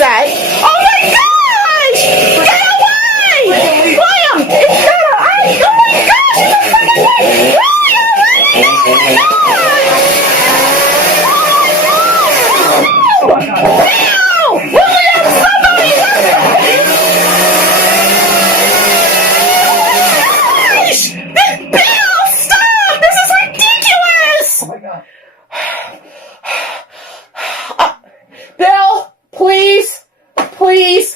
say. Oh my gosh! Get away! William! It's Donna! Oh my gosh! It's a freaking William! Bill! William! Somebody! Bill! Stop! This is ridiculous! Oh my God. Bill, please,